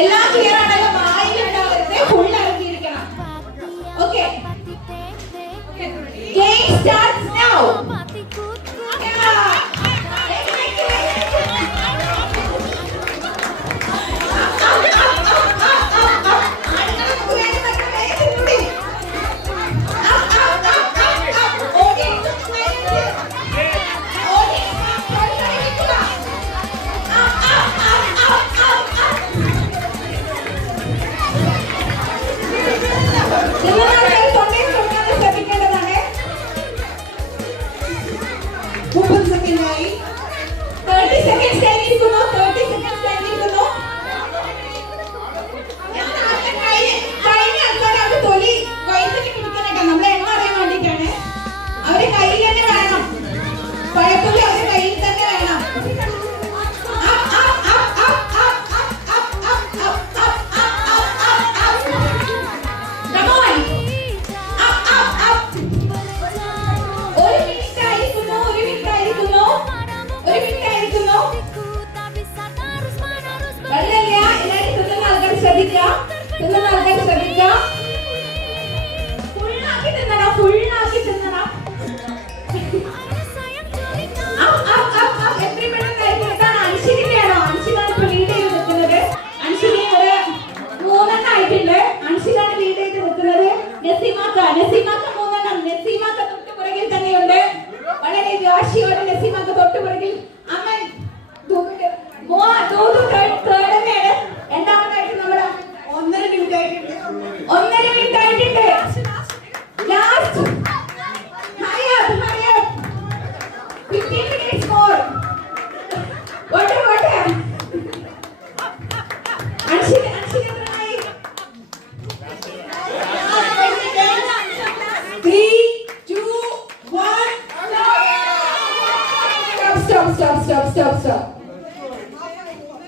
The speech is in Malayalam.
എല്ലാം ക്ലിയർ ആണല്ലോ? വായിലുണ്ടാവരുത്, ഫുൾ ഇറങ്ങിയിരിക്കണം. Okay, game starts now. നസീമാക്ക മൂന്നെണ്ണം. നസീമാക്ക തൊട്ടുപുറകിൽ തന്നെയുണ്ട്. വളരെ വാശിയോടെ നസീമാക്ക തൊട്ടുപുറകിൽ. അമ്മൻ തേർഡാണ്. രണ്ടാമതായിട്ട് നമ്മുടെ 1.5 മിനിറ്റ് ആയിട്ടുണ്ട്. 1.5 മിനിറ്റ് ആയിട്ടുണ്ട്. Last 15 minutes more. What? Anshil എത്രയായി? 3, 2, 1. Stop.